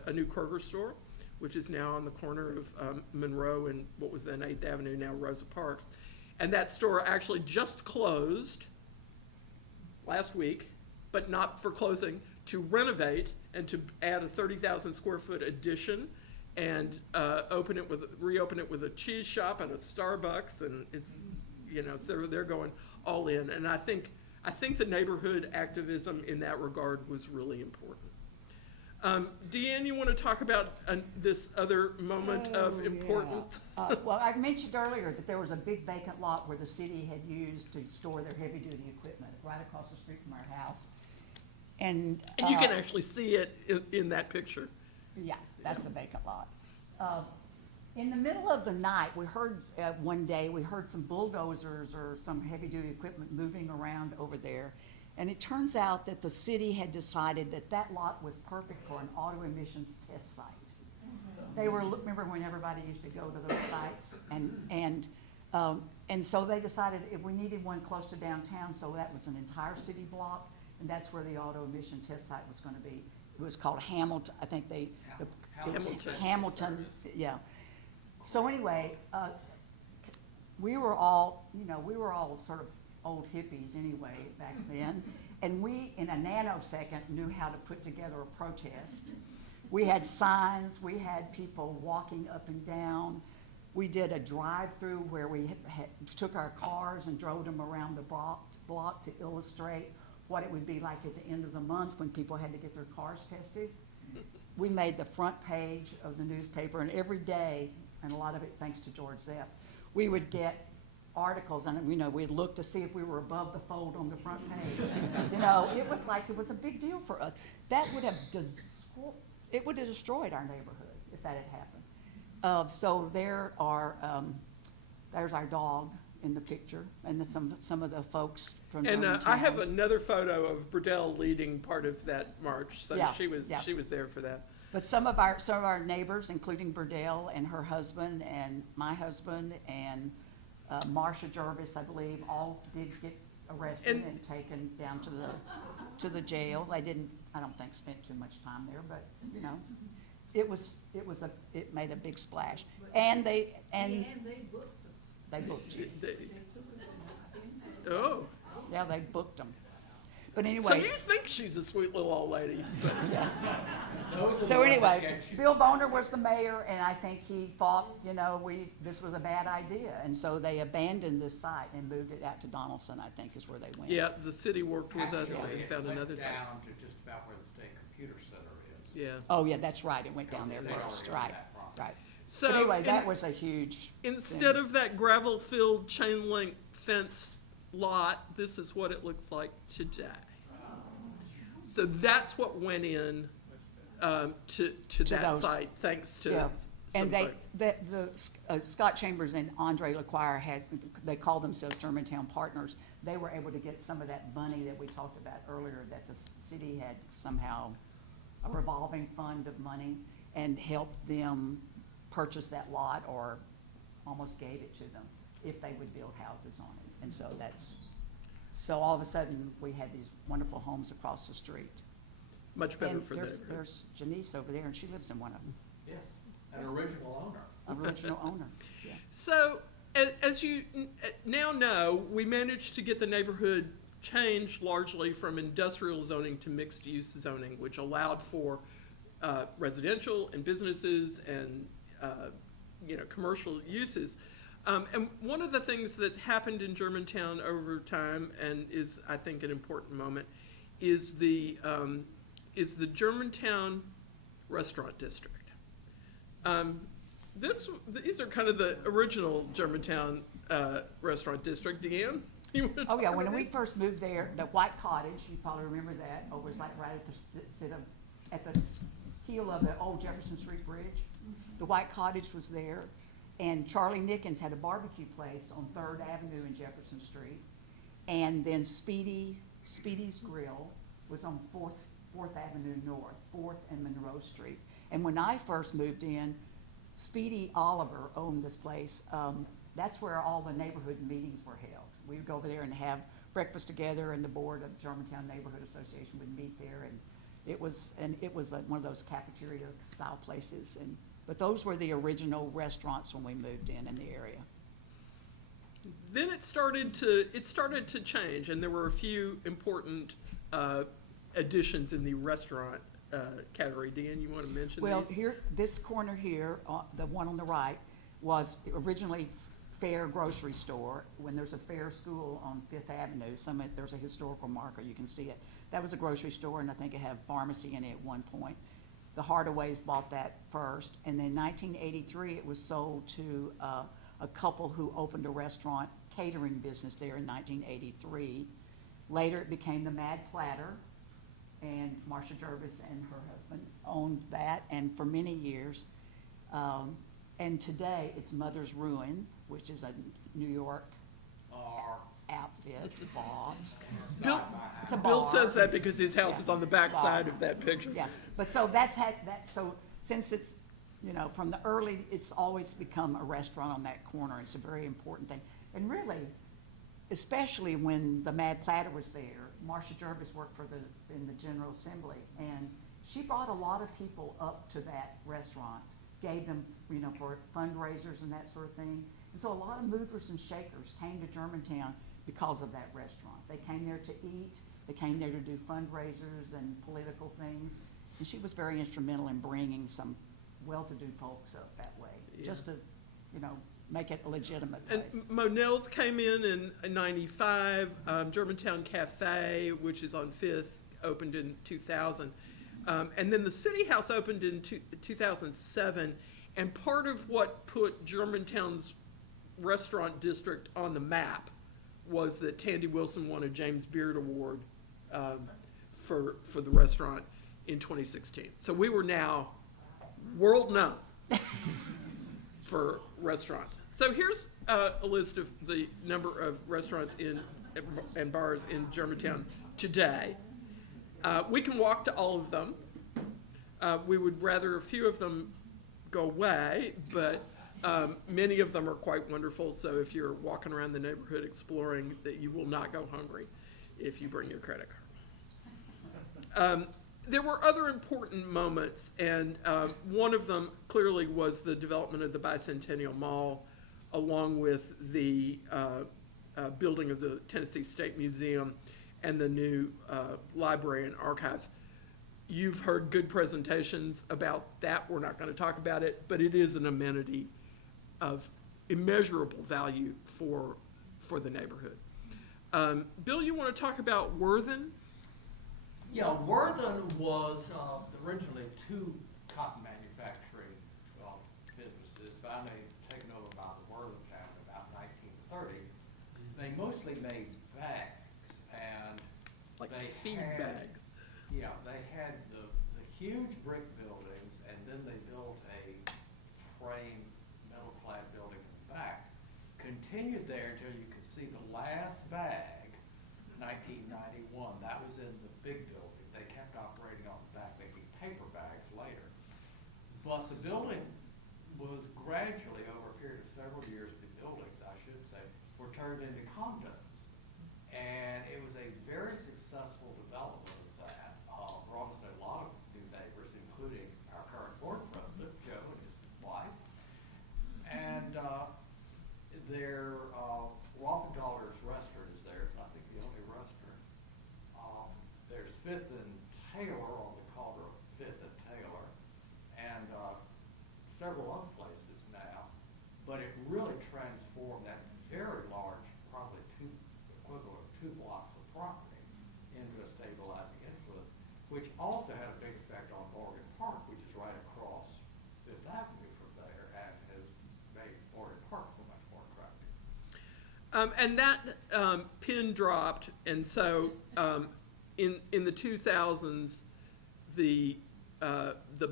a new Kroger store, which is now on the corner of Monroe and what was then 8th Avenue, now Rosa Parks. And that store actually just closed last week, but not for closing, to renovate and to add a 30,000 square foot addition and reopen it with a cheese shop and a Starbucks, and it's, so they're going all in. And I think the neighborhood activism in that regard was really important. Deanne, you want to talk about this other moment of importance? Well, I mentioned earlier that there was a big vacant lot where the city had used to store their heavy-duty equipment right across the street from our house. And you can actually see it in that picture. Yeah, that's a vacant lot. In the middle of the night, we heard one day, we heard some bulldozers or some heavy-duty equipment moving around over there. And it turns out that the city had decided that that lot was perfect for an auto emissions test site. They were, remember when everybody used to go to those sites? And so they decided if we needed one close to downtown, so that was an entire city block, and that's where the auto emission test site was gonna be. It was called Hamilton, I think Hamilton, yeah. So anyway, we were all sort of old hippies anyway back then, and we, in a nanosecond, knew how to put together a protest. We had signs, we had people walking up and down. We did a drive-through where we took our cars and drove them around the block to illustrate what it would be like at the end of the month when people had to get their cars tested. We made the front page of the newspaper, and every day, and a lot of it thanks to George Zepp, we would get articles, and we'd look to see if we were above the fold on the front page. It was a big deal for us. That would have destroyed our neighborhood if that had happened. So there's our dog in the picture, and some of the folks from Germantown. And I have another photo of Burdell leading part of that march, so Yeah, she was yeah. there for that. But some of our neighbors, including Burdell and her husband and my husband and Marcia Jervis, I believe, all did get arrested and taken down to the jail. They didn't, I don't think, spend too much time there, but it made a big splash. And they booked us. they booked you. Oh, Yeah, they booked them. But So anyway, you think she's a sweet little old lady, but Those are the so ones that anyway, get you. Bill Boner was the mayor, and I think he thought, this was a bad idea. And so they abandoned this site and moved it out to Donaldson, I think is where they went. yeah, the city worked with us Actually, and it found went another site. down to just about where the state computer center is. Yeah. Oh, yeah, that's right, it went down there Because they first, already owned right, that property. right. So But anyway, that in- was a huge instead thing. of that gravel-filled chain link fence lot, this is what it looks like today. So that's what went in to that those. site, thanks to Yeah, some and folks. Scott Chambers and Andre LeQuire they called themselves Germantown Partners. They were able to get some of that money that we talked about earlier, that the city had somehow a revolving fund of money and helped them purchase that lot, or almost gave it to them if they would build houses on it. And so all of a sudden, we had these wonderful homes across the street. Much better And for there's, them. there's Janice over there, and she lives in one of them, Yes, an original owner. original owner, yeah. So, as you now know, we managed to get the neighborhood changed largely from industrial zoning to mixed-use zoning, which allowed for residential and businesses and, commercial uses. And one of the things that's happened in Germantown over time, and is, I think, an important moment, is the Germantown Restaurant District. These are kind of the original Germantown Restaurant District. Deanne, you want to Oh, talk yeah, about when we these? first moved there, the White Cottage, you probably remember that, was like right at the heel of the old Jefferson Street Bridge. The White Cottage was there, and Charlie Nickens had a barbecue place on Third Avenue in Jefferson Street. And then Speedy's Grill was on Fourth Avenue North, Fourth and Monroe Street. And when I first moved in, Speedy Oliver owned this place. That's where all the neighborhood meetings were held. We would go over there and have breakfast together, and the board of Germantown Neighborhood Association would meet there, and it was one of those cafeteria style places. But those were the original restaurants when we moved in the area. Then it started to change, and there were a few important additions in the restaurant category. Deanne, you want to mention Well, these? here, this corner here, the one on the right, was originally Fair Grocery Store. When there's a Fair School on Fifth Avenue, there's a historical marker, you can see it. That was a grocery store, and I think it had pharmacy in it at one point. The Hardaways bought that first, and then 1983, it was sold to a couple who opened a restaurant catering business there in 1983. Later, it became the Mad Platter, and Marcia Jervis and her husband owned that, and for many years. And today, it's Mother's Ruin, which is a New York Or outfit bought. Bill, It's a Bill bar. says that because his house Yeah. is on the back Bar. side of that picture. Yeah, but so so since it's, from the early, it's always become a restaurant on that corner. It's a very important thing. And really, especially when the Mad Platter was there, Marcia Jervis worked in the General Assembly, and she brought a lot of people up to that restaurant, gave them, for fundraisers and that sort of thing. And so a lot of movers and shakers came to Germantown because of that restaurant. They came there to eat, they came there to do fundraisers and political things, and she was very instrumental in bringing some well-to-do folks up that way, just to, make it a legitimate And place. Monell's came in 95. Germantown Cafe, which is on Fifth, opened in 2000. And then the City House opened in 2007. And part of what put Germantown's restaurant district on the map was that Tandy Wilson won a James Beard Award for the restaurant in 2016. So we were now world known for restaurants. So here's a list of the number of restaurants and bars in Germantown today. We can walk to all of them. We would rather a few of them go away, but many of them are quite wonderful. So if you're walking around the neighborhood exploring, that you will not go hungry if you bring your credit card. There were other important moments, and one of them clearly was the development of the Bicentennial Mall, along with the building of the Tennessee State Museum and the new library and archives. You've heard good presentations about that. We're not going to talk about it, but it is an amenity of immeasurable value for the neighborhood. Bill, you want to talk about Worthen? Yeah, Worthen was originally two cotton manufacturing businesses, finally taken over by the Worthingtown in about 1930. They mostly made bags, and Like they feed had, bags. Yeah, they had the huge brick buildings, and then they built a frame metal clad building in the back. Continued there until you could see the last bag, 1991. That was in the big building. They kept operating on the back, making paper bags later. But the building was gradually, over a period of several years, the buildings, I should say, were turned into condos. And it was a very successful development of that. Brought us a lot of new neighbors, including our current board president, Joe, and his wife. And their Wampanoag's restaurant is there. It's, I think, the only restaurant. There's Fifth and Taylor on the corner of Fifth and Taylor, and several other places now. But it really transformed that very large, probably equivalent of 2 blocks of property into a stabilizing influence, which also had a big effect on Morgan Park, which is right across Fifth Avenue from there, and has made Morgan Park so much more attractive. And that pin dropped, and so in the 2000s, the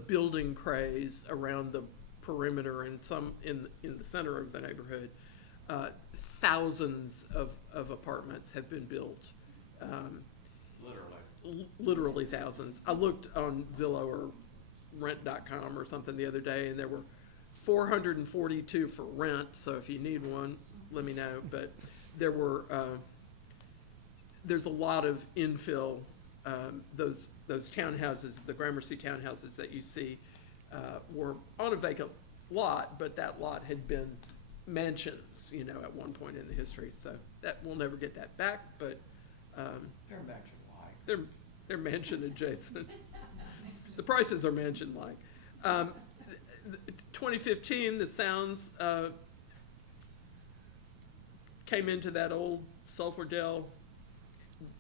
building craze around the perimeter and some in the center of the neighborhood, thousands of apartments have been built. Literally thousands. I looked on Zillow or Rent.com or something the other day, and there were 442 for rent. So if you need one, let me know. But there were there's a lot of infill. Those townhouses, the Gramercy townhouses that you see, were on a vacant lot, but that lot had been mansions, at one point in the history. So that we'll never get that back, but They're mansion-like. they're mansion adjacent. The prices are mansion-like. 2015, the Sounds came into that old Sulphurdale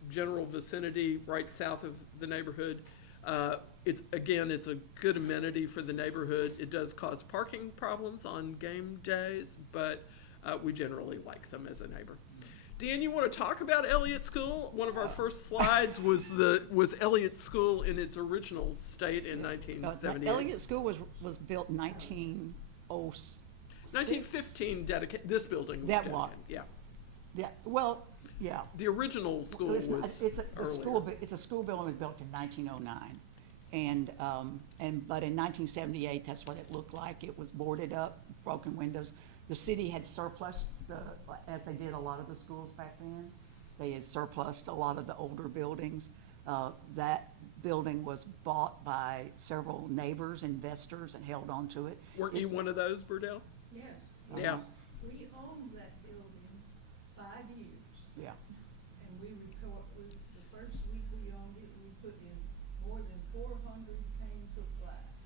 general vicinity right south of the neighborhood. It's a good amenity for the neighborhood. It does cause parking problems on game days, but we generally like them as a neighbor. Deanne, you want to talk about Elliott School? One of our first slides was Elliott School in its original state in 1978. Elliott School was built in 1906. 1915, this building was That dedicated. one. Yeah. Yeah, well, yeah. The original school Well, was it's a earlier. school, but it's a school building was built in 1909. But in 1978, that's what it looked like. It was boarded up, broken windows. The city had surplus, as they did a lot of the schools back then. They had surplused a lot of the older buildings. That building was bought by several neighbors, investors, and held on to it. Weren't you one of those, Burdell? Yes. Yeah. We owned that building 5 years, Yeah, and the first week we owned it, we put in more than 400 panes of glass.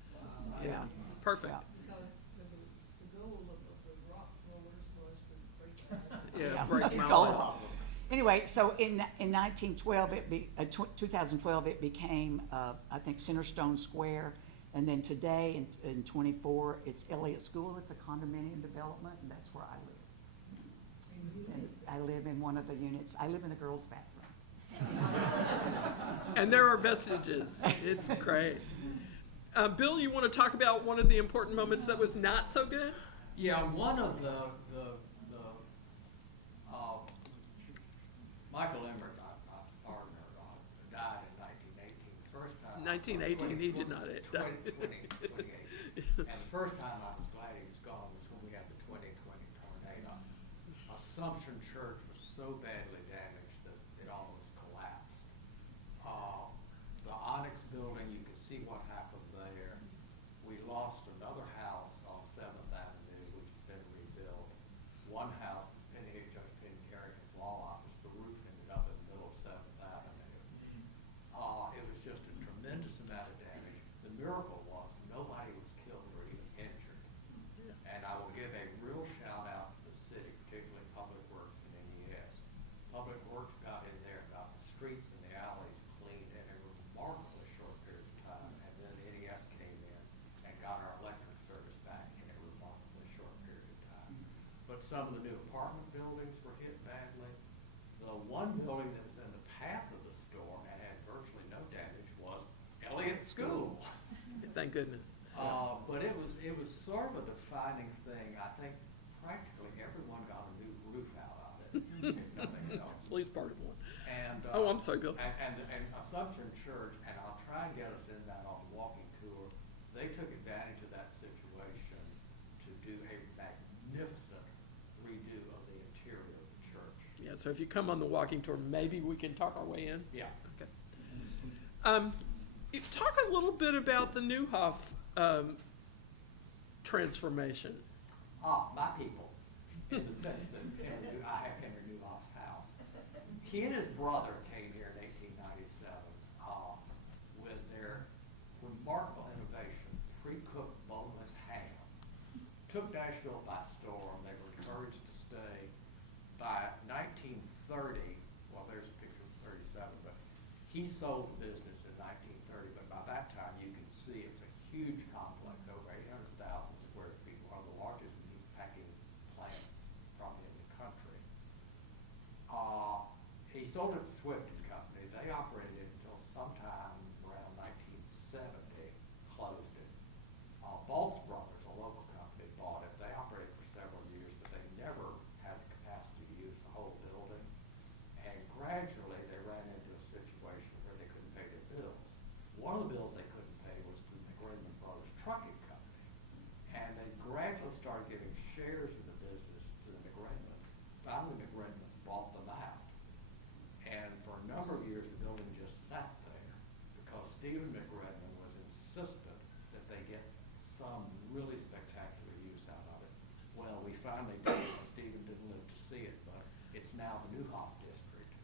yeah. Perfect. Yeah. Because the goal of the rock throwers was to break that. Yeah, break them Go out. on. Anyway, so in 1912, 2012, it became, I think, Centerstone Square. And then today, in 24, it's Elliott School. It's a condominium development, and that's where I live. And I live in one of the units. I live in the girls' bathroom. And there are vestiges. It's great. Bill, you want to talk about one of the important moments that was not so good? Yeah, one of the Michael Emmert, my partner, died in 1918. The first time. 1918, he did not die. 2028. And the first time I was glad he was gone was when we had the 2020 tornado. Assumption Church was so badly damaged that it almost collapsed. The Onyx building, you could see what happened there. We lost another house on 7th Avenue, which has been rebuilt. One house, Judge Penny Carrington's law office, the roof ended up in the middle of 7th Avenue. some of the new apartment buildings were hit badly. The one building that was in the path of the storm and had virtually no damage was Elliott School. Thank goodness. But it was sort of a defining thing. I think practically everyone got a new roof out of it, if nothing else. At least part of one. And, Oh, I'm sorry, Bill. And Assumption Church, and I'll try and get us in that on the walking tour, they took advantage of that situation to do a magnificent redo of the interior of the church. Yeah, so if you come on the walking tour, maybe we can talk our way in. Yeah. Okay. Talk a little bit about the Newhoff transformation. My people, in the sense that I have Henry Newhoff's house. He and his brother came here in 1897 with their remarkable innovation, pre-cooked boneless ham. Took Nashville by storm. They were encouraged to stay. By 1930, well, there's a picture of 37, but he sold the business in 1930. But by that time, you can see it's a huge complex, over 800,000 square feet, one of the largest meat packing plants probably in the country. He sold it to Swift and Company. They operated it until sometime around 1970, closed it. Baltz Brothers, a local company, bought it. They operated for several years, but they never had the capacity to use the whole building. And gradually, they ran into a situation where they couldn't pay their bills. One of the bills they couldn't pay was to the McGraven Brothers Trucking Company. And they gradually started giving shares of the business to the McGraven. Finally, McGraven's bought them out. And for a number of years, the building just sat there because Stephen McGraven was insistent that they get some really spectacular use out of it. Well, we finally did it. Stephen didn't live to see it, but it's now the Newhoff district.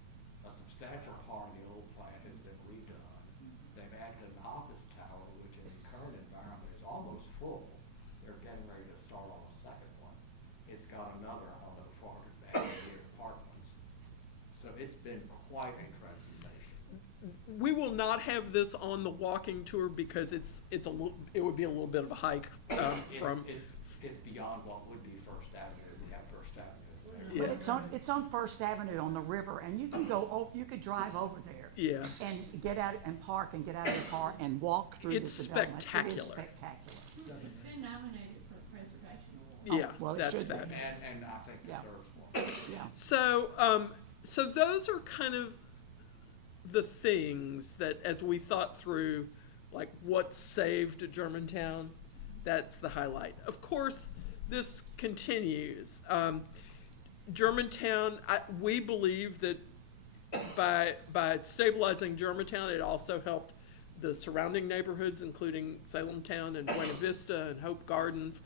A substantial part of the old plant has been redone. They've added an office tower, which in the current environment is almost full. They're getting ready to start on a second one. It's got another, I don't know, 488 apartments. So it's been quite a transformation. We will not have this on the walking tour because it would be a little bit of a hike from. It's beyond what would be First Avenue. We have First Avenue there. Yeah. But it's on First Avenue on the river, and you can you could drive over there. Yeah. And get out and park and get out of the car and walk through It's this development. It spectacular. is spectacular. It's been nominated for a preservation award. Yeah, well, it that's should be. that. And I think Yeah. deserves more. Yeah. So those are kind of the things that, as we thought through, like what saved Germantown, that's the highlight. Of course, this continues. Germantown, we believe that by stabilizing Germantown, it also helped the surrounding neighborhoods, including Salem Town and Buena Vista and Hope Gardens.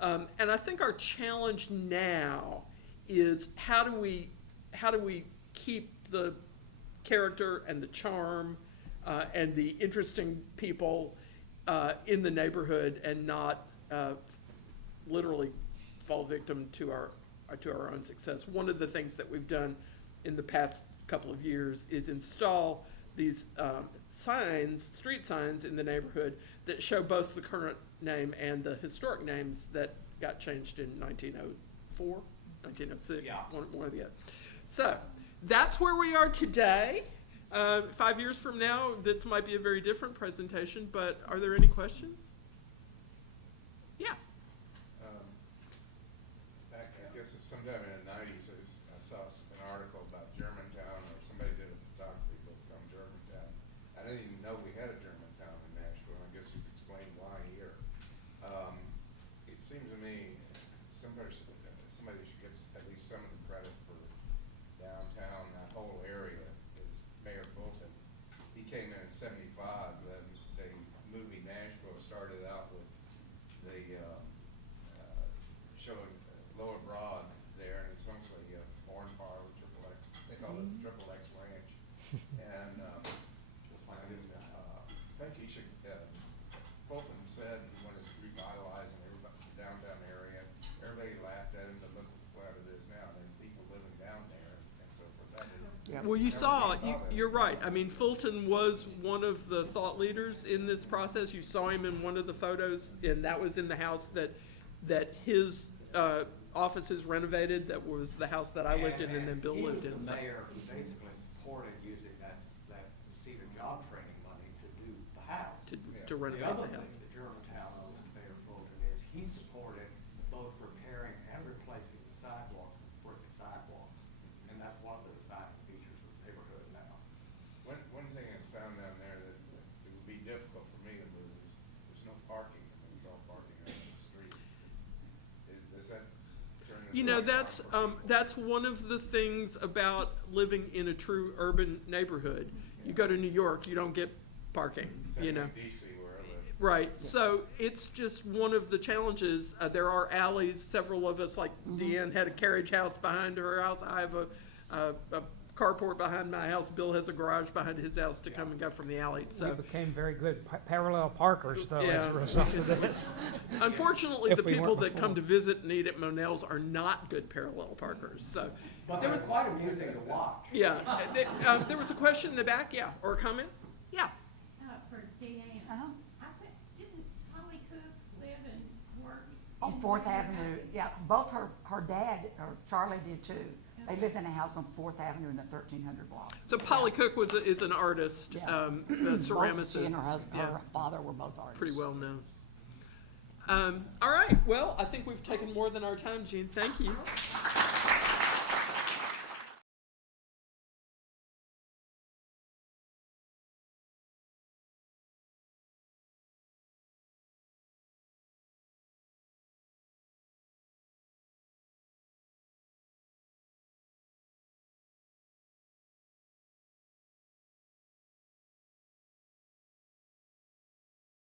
And I think our challenge now is how do we keep the character and the charm and the interesting people in the neighborhood and not literally fall victim to our own success. One of the things that we've done in the past couple of years is install these street signs in the neighborhood that show both the current name and the historic names that got changed in 1904, 1906, Yeah. one or the other. So that's where we are today. 5 years from now, this might be a very different presentation, but are there any questions? Yeah. Back, I guess it's sometime in the 90s, I saw an article about Germantown, or somebody did a photography book on Germantown. I didn't even know we had a Germantown in Nashville. I guess you could explain why here. It seems to me somebody should get at least some of the credit for downtown, that whole area, is Mayor Fulton. He came in 75, then the movie Nashville started out with the showing Lower Broad there, and it's mostly orange bar with Triple X. They call it Triple X Ranch. And I think he should. Fulton said he wanted to revitalize the downtown area. Everybody laughed at him, but look what it is now. There are people living down there, and so forth. That is, Yeah. Well, you saw, you're right. I mean, Fulton was one of the thought leaders in this process. You saw him in one of the photos, and that was in the house that his offices renovated. That was the house that I lived in and then Bill lived in. He was so- the mayor who basically supported using that seat of job training money to do the house. To The renovate other the thing house. that Germantown owes Mayor Fulton is he supported both repairing and replacing the sidewalks with brick sidewalks. And that's one of the defining features of the neighborhood now. One thing I found down there that it would be difficult for me to move is there's no parking. I mean, it's all parking out on the street. Does that turn into? You know, a problem for people? that's one of the things about living in a true urban neighborhood. You go to New York, you don't get parking, you know. Same in DC where I live. Right, so it's just one of the challenges. There are alleys, several of us, like Deanne had a carriage house behind her house. I have a carport behind my house. Bill has a garage behind his house to come and go from the alley, We so. became very good parallel parkers, though, as a Yeah. result of this. Unfortunately, If the we weren't people that come before. to visit and eat at Monell's are not good parallel parkers, so. But There they're was- quite amusing to watch. Yeah, there was a question in the back, yeah, or a comment? Yeah. For Deanne. Uh-huh. Didn't Polly Cook live and work? On in Fourth one of your Avenue, houses? yeah, both her dad, or Charlie did too. They lived in a house on Fourth Avenue in the 1300 block. So Polly Cook is an artist, Yeah. a Both she ceramicist. and her husband, Yeah. her father were both artists. Pretty well known. All right, well, I think we've taken more than our time, Gene. Thank you.